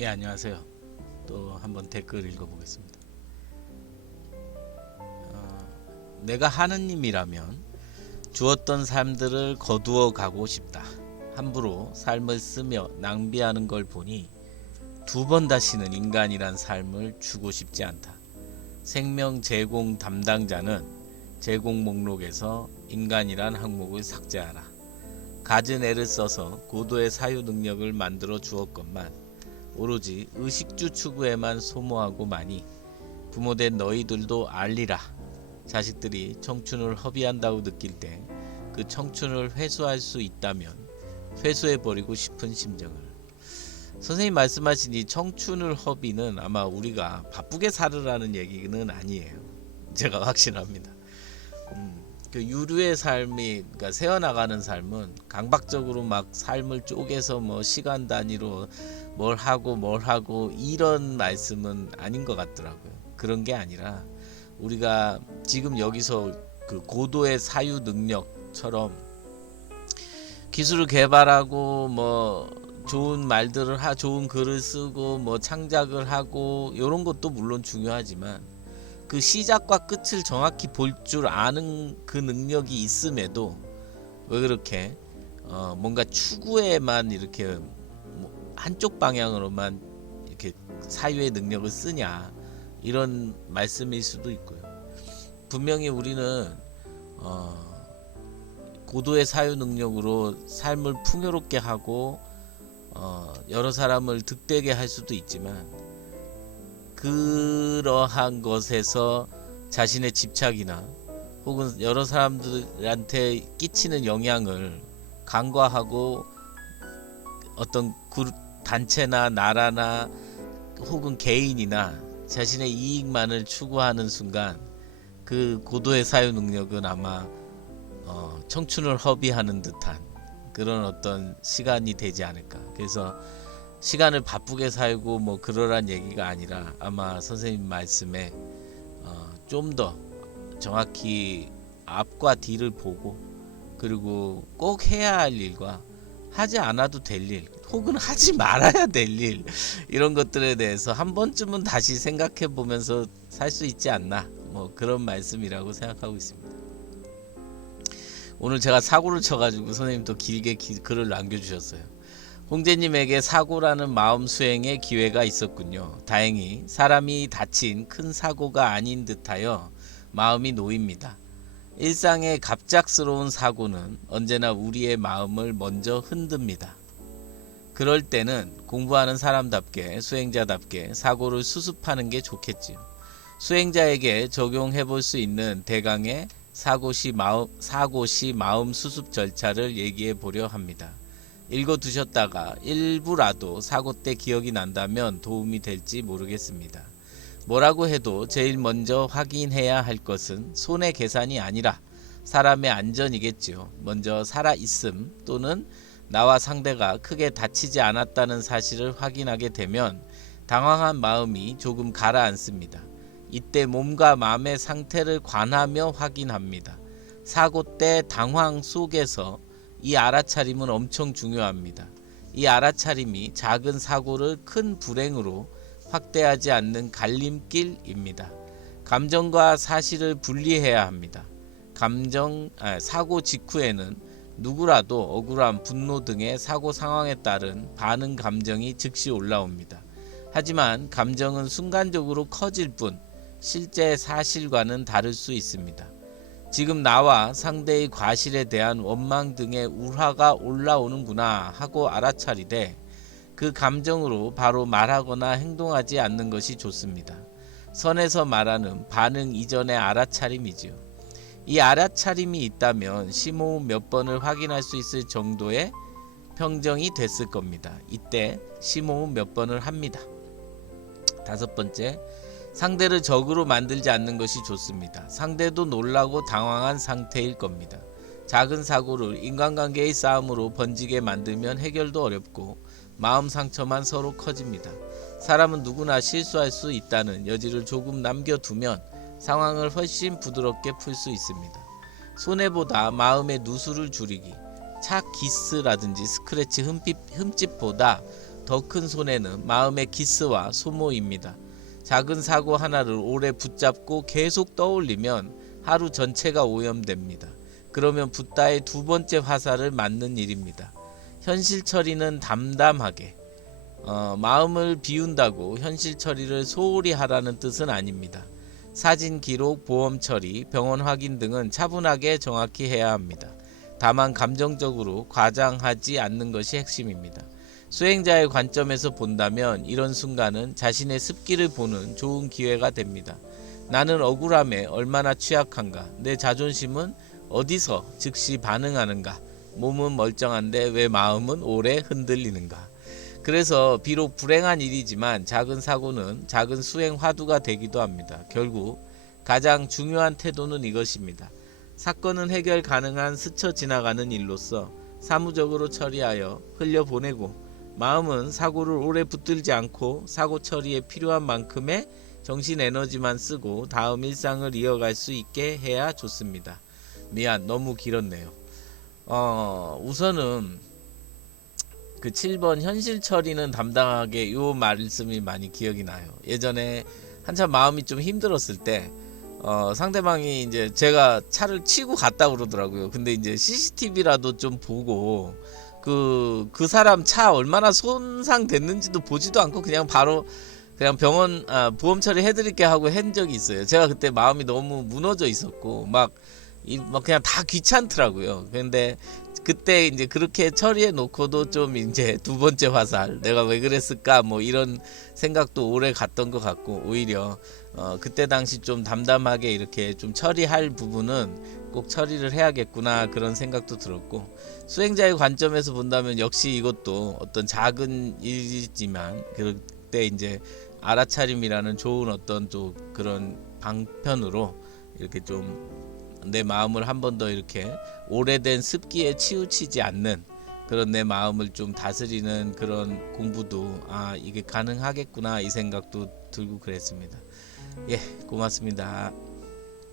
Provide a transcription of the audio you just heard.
예, 안녕하세요. 또 한번 댓글 읽어보겠습니다. 내가 하느님이라면 주었던 삶들을 거두어 가고 싶다. 함부로 삶을 쓰며 낭비하는 걸 보니 두 번 다시는 인간이란 삶을 주고 싶지 않다. 생명 제공 담당자는 제공 목록에서 인간이란 항목을 삭제하라. 갖은 애를 써서 고도의 사유 능력을 만들어 주었건만 오로지 의식주 추구에만 소모하고 마니 부모된 너희들도 알리라. 자식들이 청춘을 허비한다고 느낄 때 그 청춘을 회수할 수 있다면 회수해버리고 싶은 심정을. 선생님 말씀하신 이 청춘을 허비는 아마 우리가 바쁘게 살으라는 얘기는 아니에요. 제가 확신합니다. 그 유류의 삶이, 그러니까 새어나가는 삶은 강박적으로 막 삶을 쪼개서 뭐 시간 단위로 뭘 하고 이런 말씀은 아닌 것 같더라고요. 그런 게 아니라 우리가 지금 여기서 그 고도의 사유 능력처럼 기술을 개발하고 뭐 좋은 말들을 좋은 글을 쓰고 뭐 창작을 하고 이런 것도 물론 중요하지만 그 시작과 끝을 정확히 볼 줄 아는 그 능력이 있음에도 왜 그렇게 뭔가 추구에만 이렇게 뭐 한쪽 방향으로만 이렇게 사유의 능력을 쓰냐, 이런 말씀일 수도 있고요. 분명히 우리는 고도의 사유 능력으로 삶을 풍요롭게 하고 여러 사람을 득되게 할 수도 있지만 그러한 것에서 자신의 집착이나 혹은 여러 사람들한테 끼치는 영향을 간과하고 어떤 그룹, 단체나 나라나 혹은 개인이나 자신의 이익만을 추구하는 순간 그 고도의 사유 능력은 아마 청춘을 허비하는 듯한 그런 어떤 시간이 되지 않을까. 그래서 시간을 바쁘게 살고 뭐 그러란 얘기가 아니라 아마 선생님 말씀에 좀 더 정확히 앞과 뒤를 보고, 그리고 꼭 해야 할 일과 하지 않아도 될 일, 혹은 하지 말아야 될 일, 이런 것들에 대해서 한 번쯤은 다시 생각해 보면서 살 수 있지 않나, 뭐 그런 말씀이라고 생각하고 있습니다. 오늘 제가 사고를 쳐가지고 선생님 또 길게 글을 남겨주셨어요. 홍제님에게 사고라는 마음 수행의 기회가 있었군요. 다행히 사람이 다친 큰 사고가 아닌 듯하여 마음이 놓입니다. 일상의 갑작스러운 사고는 언제나 우리의 마음을 먼저 흔듭니다. 그럴 때는 공부하는 사람답게, 수행자답게 사고를 수습하는 게 좋겠지요. 수행자에게 적용해 볼 수 있는 대강의 사고시 마음 수습 절차를 얘기해 보려 합니다. 읽어두셨다가 일부라도 사고 때 기억이 난다면 도움이 될지 모르겠습니다. 뭐라고 해도 제일 먼저 확인해야 할 것은 손해 계산이 아니라 사람의 안전이겠지요. 먼저 살아있음 또는 나와 상대가 크게 다치지 않았다는 사실을 확인하게 되면 당황한 마음이 조금 가라앉습니다. 이때 몸과 마음의 상태를 관하며 확인합니다. 사고 때 당황 속에서 이 알아차림은 엄청 중요합니다. 이 알아차림이 작은 사고를 큰 불행으로 확대하지 않는 갈림길입니다. 감정과 사실을 분리해야 합니다. 사고 직후에는 누구라도 억울함, 분노 등의 사고 상황에 따른 반응 감정이 즉시 올라옵니다. 하지만 감정은 순간적으로 커질 뿐 실제 사실과는 다를 수 있습니다. 지금 나와 상대의 과실에 대한 원망 등의 울화가 올라오는구나 하고 알아차리되 그 감정으로 바로 말하거나 행동하지 않는 것이 좋습니다. 선에서 말하는 반응 이전의 알아차림이지요. 이 알아차림이 있다면 심호흡 몇 번을 확인할 수 있을 정도의 평정이 됐을 겁니다. 이때 심호흡 몇 번을 합니다. 5번째, 상대를 적으로 만들지 않는 것이 좋습니다. 상대도 놀라고 당황한 상태일 겁니다. 작은 사고를 인간관계의 싸움으로 번지게 만들면 해결도 어렵고 마음 상처만 서로 커집니다. 사람은 누구나 실수할 수 있다는 여지를 조금 남겨두면 상황을 훨씬 부드럽게 풀 수 있습니다. 손해보다 마음의 누수를 줄이기, 차 기스라든지 스크래치 흠집보다 더 큰 손해는 마음의 기스와 소모입니다. 작은 사고 하나를 오래 붙잡고 계속 떠올리면 하루 전체가 오염됩니다. 그러면 붓다의 두 번째 화살을 맞는 일입니다. 현실 처리는 담담하게, 마음을 비운다고 현실 처리를 소홀히 하라는 뜻은 아닙니다. 사진 기록, 보험 처리, 병원 확인 등은 차분하게 정확히 해야 합니다. 다만 감정적으로 과장하지 않는 것이 핵심입니다. 수행자의 관점에서 본다면 이런 순간은 자신의 습기를 보는 좋은 기회가 됩니다. 나는 억울함에 얼마나 취약한가? 내 자존심은 어디서 즉시 반응하는가? 몸은 멀쩡한데 왜 마음은 오래 흔들리는가? 그래서 비록 불행한 일이지만 작은 사고는 작은 수행 화두가 되기도 합니다. 결국 가장 중요한 태도는 이것입니다. 사건은 해결 가능한 스쳐 지나가는 일로서 사무적으로 처리하여 흘려보내고, 마음은 사고를 오래 붙들지 않고 사고 처리에 필요한 만큼의 정신 에너지만 쓰고 다음 일상을 이어갈 수 있게 해야 좋습니다. 미안, 너무 길었네요. 우선은 그 7번 현실 처리는 담당하게, 요 말씀이 많이 기억이 나요. 예전에 한참 마음이 좀 힘들었을 때 상대방이 이제 제가 차를 치고 갔다 그러더라고요. 근데 이제 CCTV라도 좀 보고 그 사람 차 얼마나 손상됐는지도 보지도 않고 그냥 바로 그냥 병원 보험 처리 해드릴게 하고 한 적이 있어요. 제가 그때 마음이 너무 무너져 있었고 막 그냥 다 귀찮더라고요. 근데 그때 이제 그렇게 처리해 놓고도 좀 이제 두 번째 화살, 내가 왜 그랬을까 뭐 이런 생각도 오래 갔던 것 같고, 오히려 그때 당시 좀 담담하게 이렇게 좀 처리할 부분은 꼭 처리를 해야겠구나 그런 생각도 들었고, 수행자의 관점에서 본다면 역시 이것도 어떤 작은 일이지만 그때 이제 알아차림이라는 좋은 어떤 좀 그런 방편으로 이렇게 좀 내 마음을 한 번 더 이렇게 오래된 습기에 치우치지 않는 그런 내 마음을 좀 다스리는 그런 공부도 이게 가능하겠구나 이 생각도 들고 그랬습니다. 예, 고맙습니다.